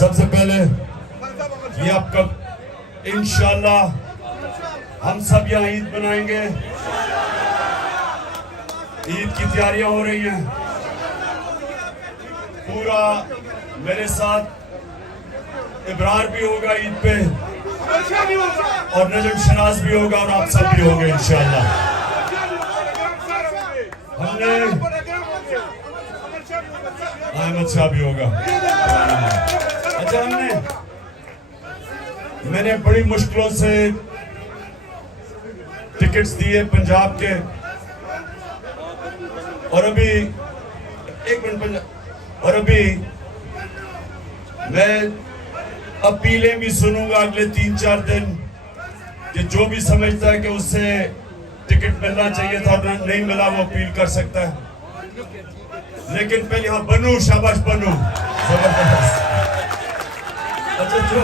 सबसे पहले ये आपका इंशाल्लाह हम सब यहाँ ईद मनाएंगे। ईद की तैयारियां हो रही हैं। पूरा मेरे साथ इब्रार भी होगा ईद पे और नजम शनाज भी होगा और आप सब भी होंगे इंशाल्लाह। हमने अहमद शाह भी होगा। अच्छा, मैंने बड़ी मुश्किलों से टिकट्स दिए पंजाब के और अभी एक मिनट और अभी मैं अपीलें भी सुनूंगा अगले 3-4 दिन कि जो भी समझता है कि उससे टिकट मिलना चाहिए था और नहीं मिला वो अपील कर सकता है। लेकिन पहले यहाँ बनू, शाबाश बनू, जबरदस्त। अच्छा जो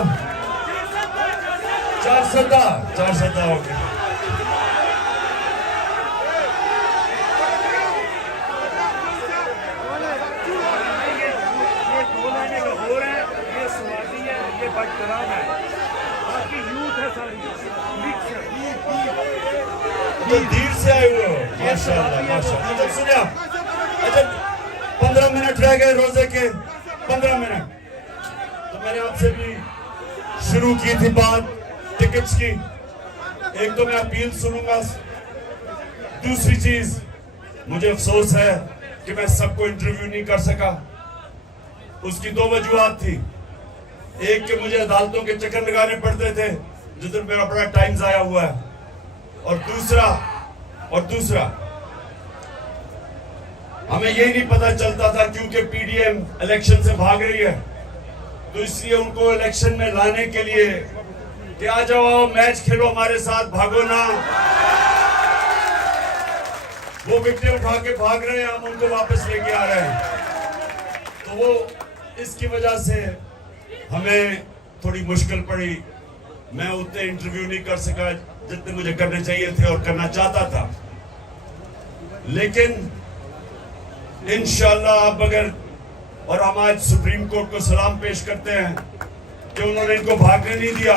4 हो गए। तो धीर से आए हुए हो, माशाल्लाह माशाल्लाह। अच्छा सुनिए आप, अच्छा 15 मिनट रह गए रोजे के, 15 मिनट। तो मैंने आपसे भी शुरू की थी बात टिकट्स की। एक तो मैं अपील सुनूंगा, दूसरी चीज मुझे अफसोस है कि मैं सबको इंटरव्यू नहीं कर सका। उसकी 2 वजूहात थी। एक कि मुझे अदालतों के चक्कर लगाने पड़ते थे जिधर मेरा बड़ा टाइम जाया हुआ है, और दूसरा हमें यही नहीं पता चलता था क्योंकि पीडीएम इलेक्शन से भाग रही है, तो इसलिए उनको इलेक्शन में लाने के लिए कि आ जाओ मैच खेलो हमारे साथ, भागो ना। वो विकेट उठा के भाग रहे हैं, हम उनको वापस लेके आ रहे हैं। तो वो इसकी वजह से हमें थोड़ी मुश्किल पड़ी। मैं उतने इंटरव्यू नहीं कर सका जितने मुझे करने चाहिए थे और करना चाहता था। लेकिन इंशाल्लाह अब अगर, और हम आज सुप्रीम कोर्ट को सलाम पेश करते हैं कि उन्होंने इनको भागने नहीं दिया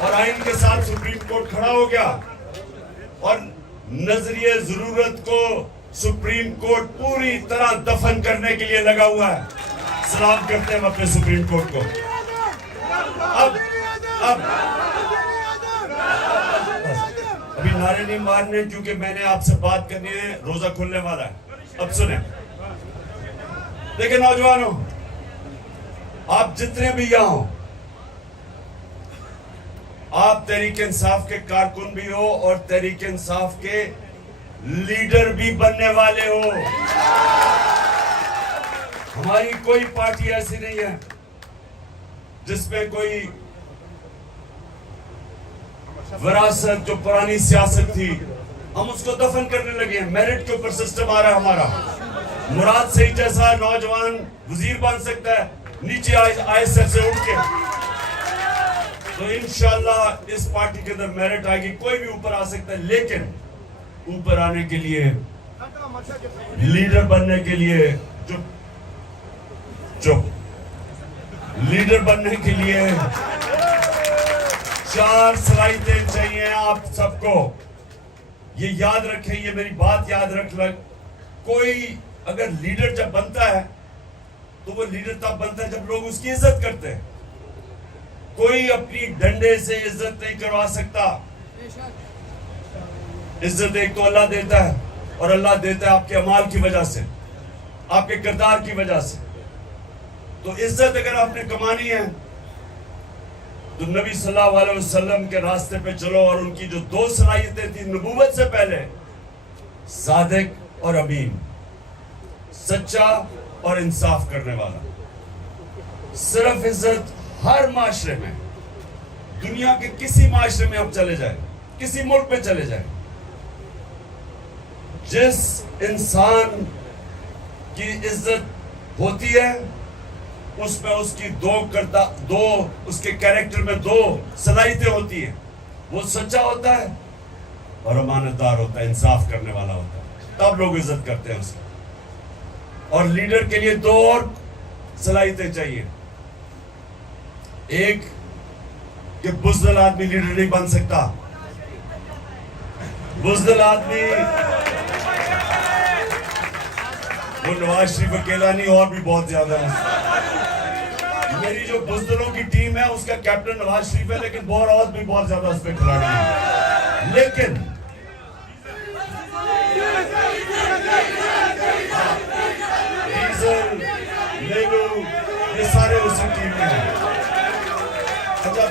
और आइन के साथ सुप्रीम कोर्ट खड़ा हो गया और नजरिए जरूरत को सुप्रीम कोर्ट पूरी तरह दफन करने के लिए लगा हुआ है। सलाम करते हैं अपने सुप्रीम कोर्ट को। अब अभी नारे नहीं मारने क्योंकि मैंने आपसे बात करनी है, रोजा खुलने वाला है। अब सुने, देखिए नौजवानों, आप जितने भी यहाँ हो, आप तहरीक इंसाफ के कारकुन भी हो और तहरीक इंसाफ के लीडर भी बनने वाले हो। हमारी कोई पार्टी ऐसी नहीं है जिसमें कोई विरासत जो पुरानी सियासत थी हम उसको दफन करने लगे हैं। मेरिट के ऊपर सिस्टम आ रहा है हमारा। मुराद सही जैसा नौजवान वजीर बन सकता है नीचे आईएसएफ से उठ के। तो इंशाल्लाह इस पार्टी के अंदर मेरिट आएगी, कोई भी ऊपर आ सकता है। लेकिन ऊपर आने के लिए, लीडर बनने के लिए, चुप लीडर बनने के लिए 4 सलाहियतें चाहिए आप सबको। ये याद रखें, ये मेरी बात याद रख लग। कोई अगर लीडर जब बनता है तो वो लीडर तब बनता है जब लोग उसकी इज्जत करते हैं। कोई अपनी डंडे से इज्जत नहीं करवा सकता। इज्जत एक तो अल्लाह देता है और अल्लाह देता है आपके अमाल की वजह से, आपके किरदार की वजह से। तो इज्जत अगर आपने कमानी है तो नबी सल्लल्लाहु अलैहि वसल्लम के रास्ते पे चलो। और उनकी जो 2 सलाहियतें थी नबूवत से पहले, सादिक और अमीन, सच्चा और इंसाफ करने वाला। सिर्फ इज्जत हर माशरे में, दुनिया के किसी माशरे में आप चले जाए, किसी मुल्क में चले जाए, जिस इंसान की इज्जत होती है उसमें उसकी दो उसके कैरेक्टर में 2 सलाहियतें होती है। वो सच्चा होता है और अमानतदार होता है, इंसाफ करने वाला होता है, तब लोग इज्जत करते हैं उसको। और लीडर के लिए 2 और सलाहियतें चाहिए। एक कि बुज़दिल आदमी लीडर नहीं बन सकता। बुज़दिल आदमी वो नवाज शरीफ अकेला नहीं, और भी बहुत ज्यादा है। मेरी जो बुज़दिलों की टीम है उसका कैप्टन नवाज शरीफ है, लेकिन और भी बहुत ज्यादा उस पर खिलाड़ी है। लेकिन डीजल, लेलू, ये सारे उसी टीम में हैं। अच्छा,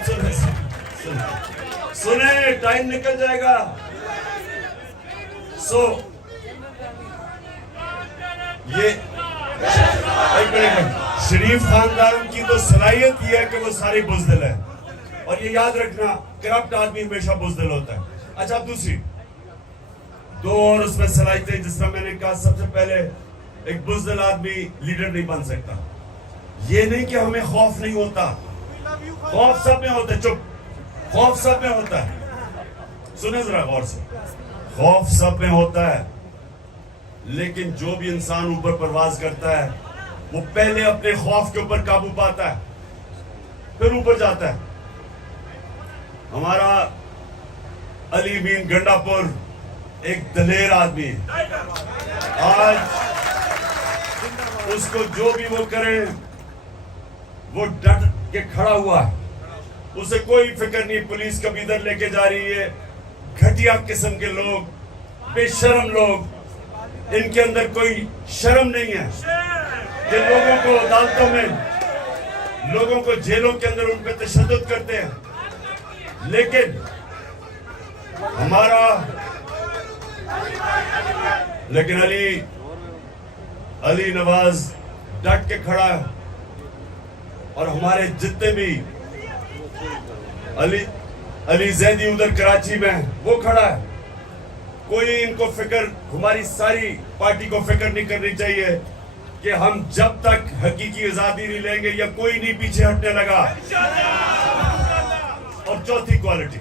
सुने, टाइम निकल जाएगा। ये एक मिनट, शरीफ खानदान की तो सलाहियत ये है कि वो सारे बुज़दिल है, और ये याद रखना, करप्ट आदमी हमेशा बुज़दिल होता है। अच्छा, दूसरी दो और उसमें सलाहियतें, जिस तरह मैंने कहा, सबसे पहले एक बुज़दिल आदमी लीडर नहीं बन सकता। ये नहीं कि हमें खौफ नहीं होता, खौफ सब में होता है। चुप, खौफ सब में होता है। सुने जरा गौर से, खौफ सब में होता है, लेकिन जो भी इंसान ऊपर परवाज करता है वो पहले अपने खौफ के ऊपर काबू पाता है, फिर ऊपर जाता है। हमारा अली मीन गंडापुर एक दलेर आदमी है। आज उसको जो भी वो करे वो डट के खड़ा हुआ है, उसे कोई फिक्र नहीं पुलिस कब इधर लेके जा रही है। घटिया किस्म के लोग, बेशर्म लोग, इनके अंदर कोई शर्म नहीं है। ये लोगों को अदालतों में, लोगों को जेलों के अंदर उन पर तशद्दुद करते हैं, लेकिन अली नवाज डट के खड़ा है, और हमारे जितने भी अली जैदी उधर कराची में वो खड़ा है। कोई इनको फिक्र, हमारी सारी पार्टी को फिक्र नहीं करनी चाहिए कि हम जब तक हकीकी आजादी नहीं लेंगे या कोई नहीं पीछे हटने लगा। और चौथी क्वालिटी,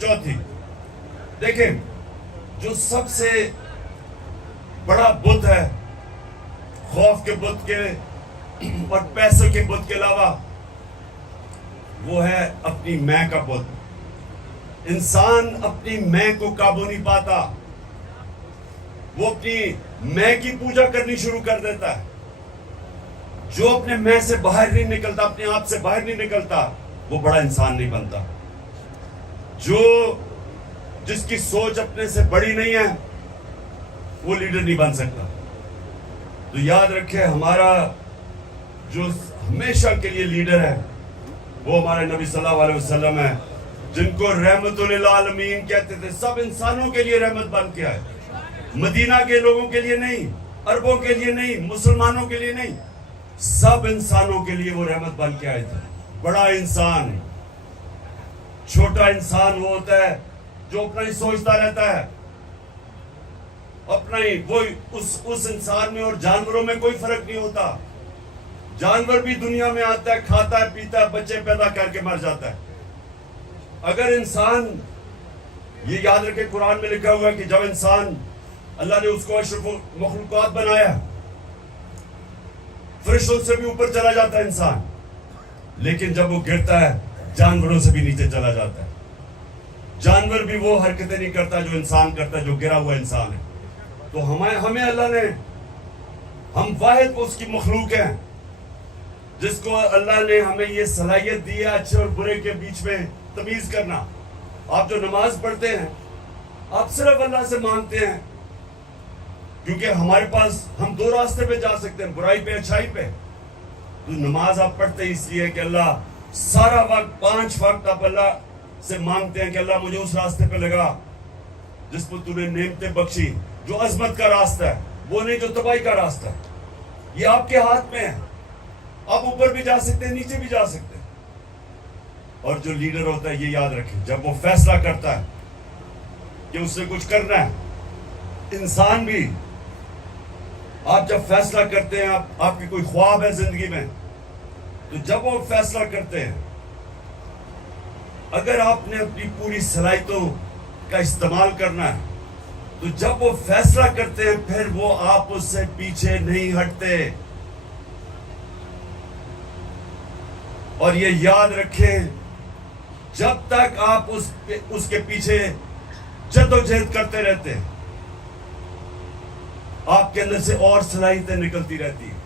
चौथी देखें, जो सबसे बड़ा बुत है खौफ के बुत के और पैसों के बुत के अलावा, वो है अपनी मैं का बुत। इंसान अपनी मैं को काबू नहीं पाता, वो अपनी मैं की पूजा करनी शुरू कर देता है। जो अपने मैं से बाहर नहीं निकलता, अपने आप से बाहर नहीं निकलता, वो बड़ा इंसान नहीं बनता। जिसकी सोच अपने से बड़ी नहीं है वो लीडर नहीं बन सकता। तो याद रखें, हमारा जो हमेशा के लिए लीडर है वो हमारे नबी सल्लल्लाहु अलैहि वसल्लम है, जिनको रहमतुल आलमीन कहते थे। सब इंसानों के लिए रहमत बन के आए, मदीना के लोगों के लिए नहीं, अरबों के लिए नहीं, मुसलमानों के लिए नहीं, सब इंसानों के लिए वो रहमत बन के आए थे। बड़ा इंसान, छोटा इंसान वो होता है जो अपना ही सोचता रहता है, अपना ही। वो उस इंसान में और जानवरों में कोई फर्क नहीं होता। जानवर भी दुनिया में आता है, खाता है, पीता है, बच्चे पैदा करके मर जाता है। अगर इंसान, ये याद रखे, कुरान में लिखा हुआ है कि जब इंसान, अल्लाह ने उसको अशरफुल मखलूकात बनाया, फरिश्तों से भी ऊपर चला जाता है इंसान, लेकिन जब वो गिरता है जानवरों से भी नीचे चला जाता है। जानवर भी वो हरकतें नहीं करता जो इंसान करता है, जो गिरा हुआ इंसान है। तो हमें अल्लाह ने, हम वाहिद उसकी मखलूक हैं जिसको अल्लाह ने हमें ये सलाहियत दी है अच्छे और बुरे के बीच में तमीज करना। आप जो नमाज पढ़ते हैं, आप सिर्फ अल्लाह से मांगते हैं, क्योंकि हमारे पास, हम दो रास्ते पे जा सकते हैं, बुराई पे, अच्छाई पे। तो नमाज आप पढ़ते इसलिए कि अल्लाह, सारा वक्त 5 वक्त आप अल्लाह से मांगते हैं कि अल्लाह मुझे उस रास्ते पे लगा जिस पर तूने नेमतें बख्शी, जो अजमत का रास्ता है, वो नहीं जो तबाही का रास्ता है। ये आपके हाथ में है, आप ऊपर भी जा सकते हैं, नीचे भी जा सकते हैं। और जो लीडर होता है, ये याद रखें, जब वो फैसला करता है कि उससे कुछ करना है, इंसान भी, आप जब फैसला करते हैं, आपकी कोई ख्वाब है जिंदगी में, तो जब वो फैसला करते हैं, अगर आपने अपनी पूरी सलाहियतों का इस्तेमाल करना है, तो जब वो फैसला करते हैं, फिर वो आप उससे पीछे नहीं हटते। और ये याद रखें, जब तक आप उसके पीछे जद्दोजहद करते रहते हैं, आपके अंदर से और सलाहियतें निकलती रहती है।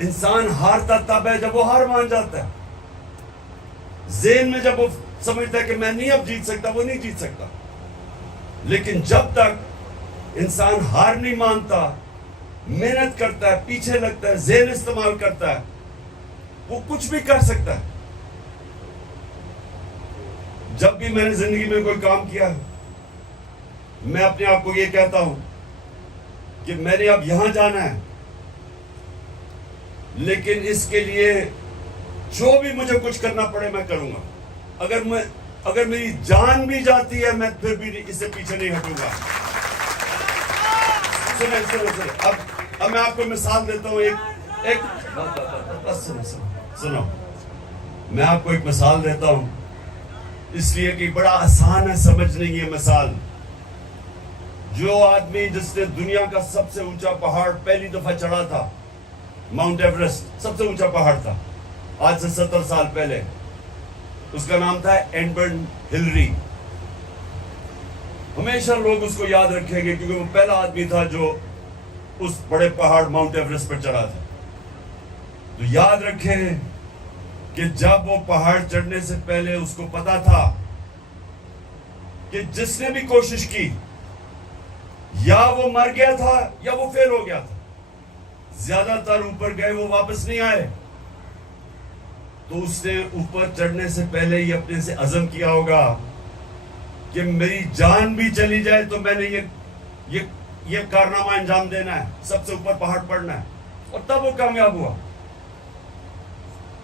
इंसान हारता तब है जब वो हार मान जाता है। ज़हन में जब वो समझता है कि मैं नहीं अब जीत सकता, वो नहीं जीत सकता। लेकिन जब तक इंसान हार नहीं मानता, मेहनत करता है, पीछे लगता है, ज़हन इस्तेमाल करता है, वो कुछ भी कर सकता है। जब भी मैंने जिंदगी में कोई काम किया, मैं अपने आप को ये कहता हूं कि मैंने अब यहां जाना है, लेकिन इसके लिए जो भी मुझे कुछ करना पड़े मैं करूंगा। अगर मेरी जान भी जाती है, मैं फिर भी इससे पीछे नहीं हटूंगा। सुनो। अब मैं आपको मिसाल देता हूं। सुनो, मैं आपको एक मिसाल देता हूं, इसलिए कि बड़ा आसान है समझने की ये मिसाल। जो आदमी जिसने दुनिया का सबसे ऊंचा पहाड़ पहली दफा चढ़ा था, माउंट एवरेस्ट सबसे ऊंचा पहाड़ था, आज से 70 साल पहले, उसका नाम था एडमंड हिलरी। हमेशा लोग उसको याद रखेंगे क्योंकि वो पहला आदमी था जो उस बड़े पहाड़ माउंट एवरेस्ट पर चढ़ा था। तो याद रखें कि जब वो पहाड़ चढ़ने से पहले उसको पता था कि जिसने भी कोशिश की या वो मर गया था या वो फेल हो गया था। ज्यादातर ऊपर गए, वो वापस नहीं आए। तो उसने ऊपर चढ़ने से पहले ही अपने से अज़म किया होगा कि मेरी जान भी चली जाए तो मैंने ये कारनामा अंजाम देना है, सबसे ऊपर पहाड़ पड़ना है। और तब वो कामयाब हुआ।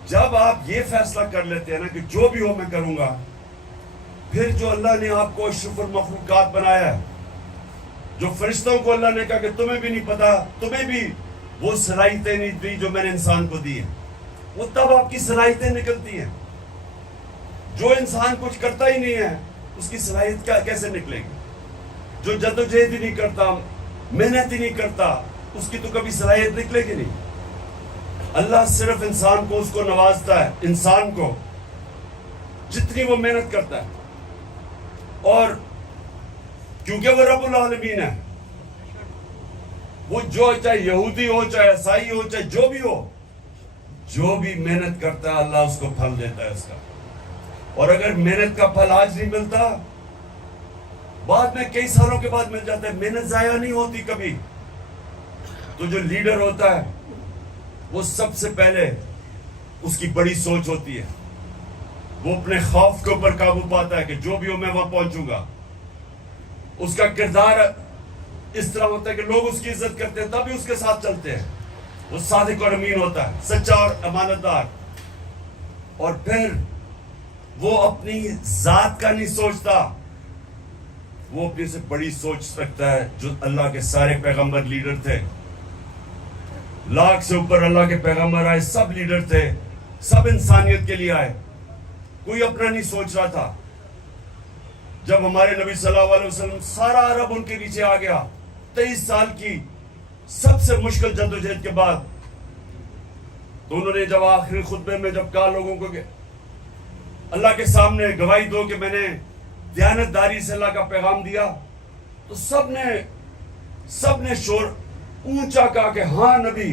जब आप ये फैसला कर लेते हैं ना कि जो भी हो मैं करूंगा, फिर जो अल्लाह ने आपको अशरफुल मखलूकात बनाया है, जो फरिश्तों को अल्लाह ने कहा कि तुम्हें भी नहीं पता, तुम्हें भी वो सलाहियतें नहीं दी जो मैंने इंसान को दी है, वो तब आपकी सलाहियतें निकलती हैं। जो इंसान कुछ करता ही नहीं है, उसकी सलाहियत कैसे निकलेगी? जो जद्दोजहद ही नहीं करता, मेहनत ही नहीं करता, उसकी तो कभी सलाहियत निकलेगी नहीं। अल्लाह सिर्फ इंसान को उसको नवाजता है, इंसान को जितनी वो मेहनत करता है। और क्योंकि वो रब्बुल आलमीन है, वो जो चाहे यहूदी हो, चाहे ईसाई हो, चाहे जो भी हो, जो भी मेहनत करता है अल्लाह उसको फल देता है उसका। और अगर मेहनत का फल आज नहीं मिलता, बाद में कई सालों के बाद मिल जाता है। मेहनत जाया नहीं होती कभी। तो जो लीडर होता है वो सबसे पहले उसकी बड़ी सोच होती है, वो अपने खौफ के ऊपर काबू पाता है कि जो भी हो मैं वहां पहुंचूंगा। उसका किरदार इस तरह होता है कि लोग उसकी इज्जत करते हैं, तभी उसके साथ चलते हैं। वो सादिक और अमीन होता है, सच्चा और अमानतदार। और फिर वो अपनी जात का नहीं सोचता, वो अपने से बड़ी सोच रखता है। जो अल्लाह के सारे पैगंबर लीडर थे, लाख से ऊपर अल्लाह के पैगंबर आए, सब लीडर थे, सब इंसानियत के लिए आए, कोई अपना नहीं सोच रहा था। जब हमारे नबी सल्लल्लाहु अलैहि वसल्लम, सारा अरब उनके नीचे आ गया, 23 साल की सबसे मुश्किल जद्दोजहद के बाद, तो उन्होंने जब आखिरी खुतबे में जब कहा लोगों को कि अल्लाह के सामने गवाही दो कि मैंने दयानतदारी से अल्लाह का पैगाम दिया, तो सबने शोर ऊंचा कहा कि हाँ नबी,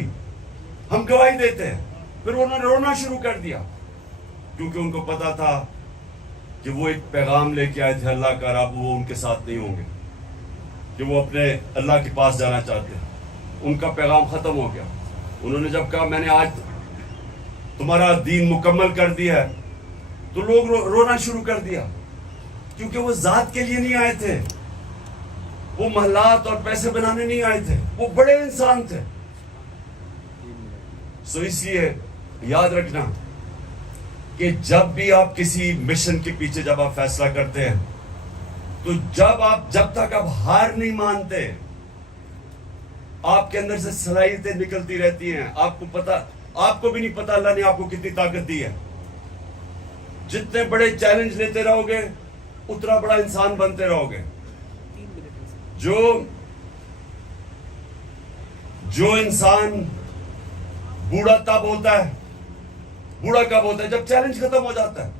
हम गवाही देते हैं। फिर उन्होंने रोना शुरू कर दिया, क्योंकि उनको पता था कि वो एक पैगाम लेके आए थे अल्लाह का, अब वो उनके साथ नहीं होंगे, कि वो अपने अल्लाह के पास जाना चाहते हैं। उनका पैगाम खत्म हो गया। उन्होंने जब कहा मैंने आज तुम्हारा दीन मुकम्मल कर दिया है, तो लोग रोना शुरू कर दिया, क्योंकि वो जात के लिए नहीं आए थे, वो महलात और पैसे बनाने नहीं आए थे, वो बड़े इंसान थे। सो इसलिए याद रखना कि जब भी आप किसी मिशन के पीछे जब आप फैसला करते हैं, तो जब तक आप हार नहीं मानते, आपके अंदर से सलाहियतें निकलती रहती हैं। आपको भी नहीं पता अल्लाह ने आपको कितनी ताकत दी है। जितने बड़े चैलेंज लेते रहोगे, उतना बड़ा इंसान बनते रहोगे। जो इंसान बूढ़ा तब होता है बूढ़ा कब होता है? जब चैलेंज खत्म हो जाता है।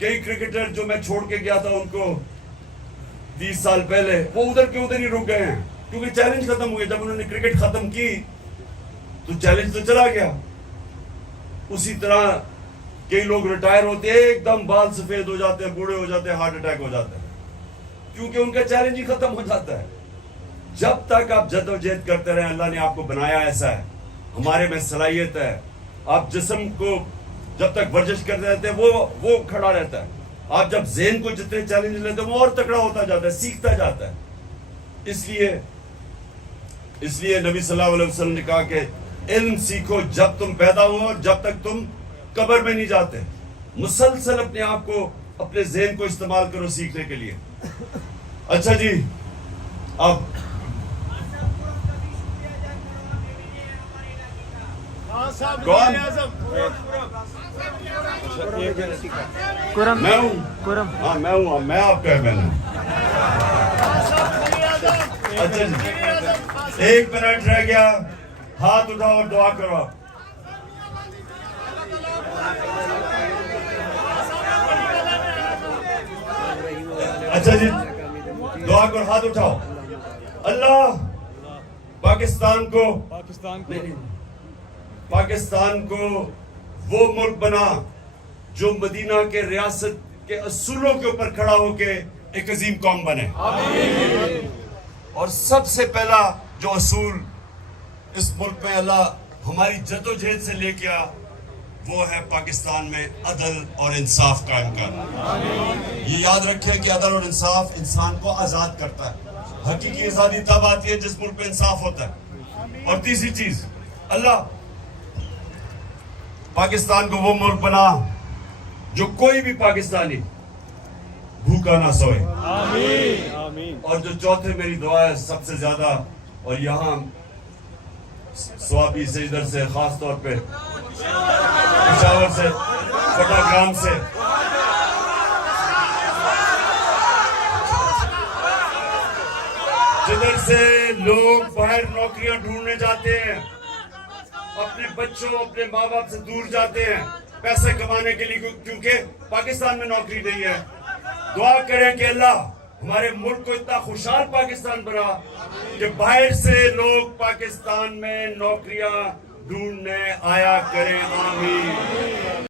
कई क्रिकेटर जो मैं छोड़ के गया था उनको 30 साल पहले, वो उधर के उधर ही रुक गए हैं, क्योंकि चैलेंज खत्म हो गया। जब उन्होंने क्रिकेट खत्म की तो चैलेंज तो चला गया। उसी तरह कई लोग रिटायर होते हैं, एकदम बाल सफेद हो जाते हैं, बूढ़े हो जाते हैं, हार्ट अटैक हो जाता है, क्योंकि उनका चैलेंज ही खत्म हो जाता है। जब तक आप जद्दोजहद करते रहे, अल्लाह ने आपको बनाया ऐसा है, हमारे में सलाहियत है। आप जिस्म को जब तक वर्जिश करते रहते हैं वो खड़ा रहता है। आप जब ज़हन को जितने चैलेंज लेते हैं वो और तगड़ा होता जाता है, सीखता जाता है। इसलिए नबी सल्लल्लाहु अलैहि वसल्लम ने कहा कि इल्म सीखो जब तुम पैदा हो और जब तक तुम कब्र में नहीं जाते। मुसलसल अपने आप को, अपने ज़हन को इस्तेमाल करो सीखने के लिए। अच्छा जी, अब कौन? मैं हूँ। हाँ मैं हूँ, मैं आपका बहन। अच्छा जी, 1 मिनट रह गया, हाथ उठाओ और दुआ करो। अच्छा जी, दुआ करो, हाथ उठाओ। अल्लाह पाकिस्तान को वो मुल्क बना जो मदीना के रियासत के असूलों के ऊपर खड़ा होके एक अजीम कौम बने। और सबसे पहला जो असूल इस मुल्क में अल्लाह हमारी जद्दोजहद से लेके आ, वो है पाकिस्तान में अदल और इंसाफ कायम करना। ये याद रखें कि अदल और इंसाफ इंसान को आजाद करता है। हकीकी आजादी तब आती है जिस मुल्क में इंसाफ होता है। और तीसरी चीज, अल्लाह पाकिस्तान को वो मुल्क बना जो कोई भी पाकिस्तानी भूखा ना सोए। आमीन। और जो चौथे मेरी दुआ है सबसे ज्यादा, और यहाँ स्वाबी से, इधर से, खास तौर पे पिशावर से, फटाग्राम से, जिधर से लोग बाहर नौकरियां ढूंढने जाते हैं, अपने बच्चों, अपने माँ बाप से दूर जाते हैं पैसे कमाने के लिए, क्योंकि पाकिस्तान में नौकरी नहीं है। दुआ करें कि अल्लाह हमारे मुल्क को इतना खुशहाल पाकिस्तान बना कि बाहर से लोग पाकिस्तान में नौकरियां ढूंढने आया करें। आमीन।